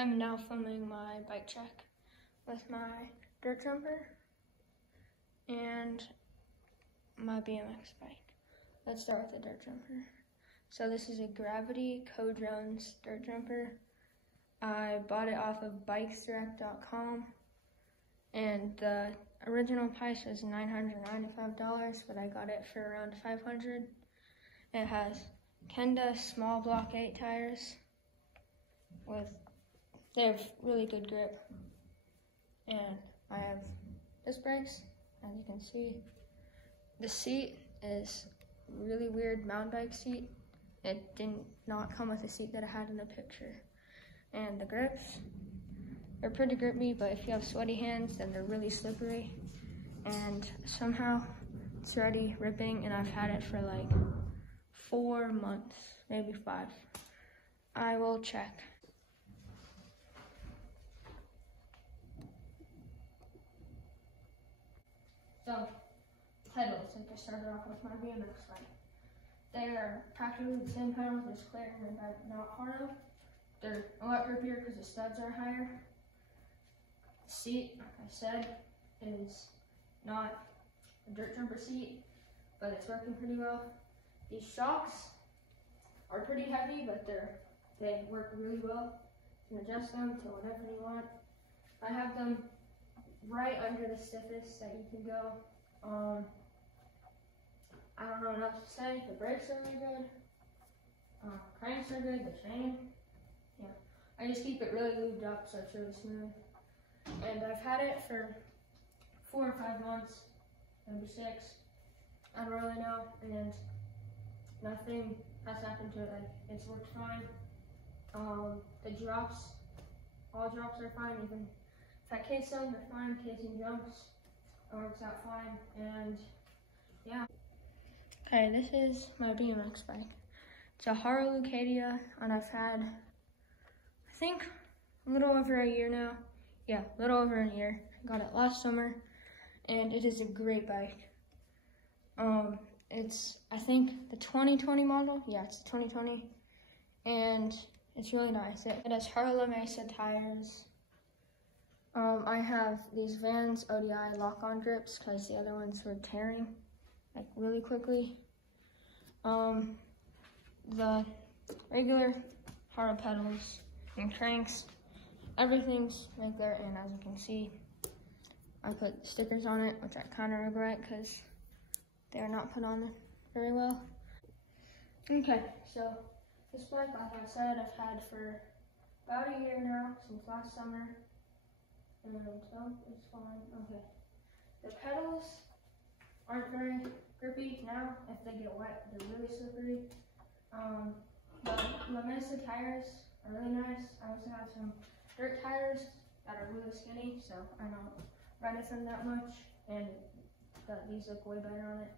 I'm now filming my bike check with my dirt jumper and my BMX bike. Let's start with the dirt jumper. So this is a Gravity Co-Drones dirt jumper. I bought it off of bikesdirect.com and the original price was $995, but I got it for around $500. It has Kenda small block 8 tires they have really good grip, and I have disc brakes. As you can see, the seat is really weird mountain bike seat. It did not come with the seat that I had in the picture. And the grips are pretty grippy, but if you have sweaty hands, then they're really slippery. And somehow it's already ripping, and I've had it for like 4 months, maybe 5. I will check. So, pedals, like I started off with my BMX bike. They are practically the same pedals as Claire and not Haro. They're a lot grippier because the studs are higher. The seat, like I said, is not a dirt jumper seat, but it's working pretty well. These shocks are pretty heavy, but they work really well. You can adjust them to whatever you want. I have them right under the stiffest that you can go. I don't know what else to say. The brakes are really good. Cranks are good. The chain, yeah. I just keep it really lubed up so it's really smooth. And I've had it for 4 or 5 months, maybe 6. I don't really know, and nothing has happened to it. Like, it's worked fine. The drops, all drops are fine. Even if I case them, they're fine. Casing jumps, it works out fine. And yeah. Okay, this is my BMX bike. It's a Haro Lucadia, and I've had, I think, a little over a year now. Yeah, a little over a year. I got it last summer, and it is a great bike. It's, I think, the 2020 model. Yeah, it's the 2020, and it's really nice. It has Haro Mesa tires. I have these Vans ODI lock-on grips because the other ones were tearing like really quickly. The regular Haro pedals and cranks, everything's regular, and as you can see, I put stickers on it, which I kind of regret because they are not put on very well. Okay, so this bike, like I said, I've had for about a year now, since last summer. And so it's fine. Okay. The pedals aren't very grippy now. If they get wet, they're really slippery. The La Mesa tires are really nice. I also have some dirt tires that are really skinny, so I don't ride with them that much. And these look way better on it.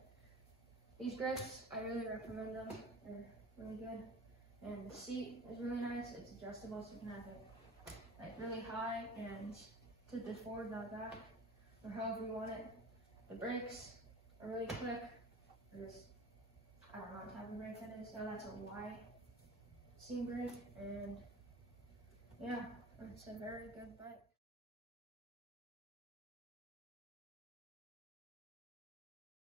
These grips, I really recommend them. They're really good. And the seat is really nice. It's adjustable, so you can have it like really high and to the forward, not back, or however you want it. The brakes are really quick. I don't know what type of brake that is. No, that's a Y seam brake, and yeah, it's a very good bike.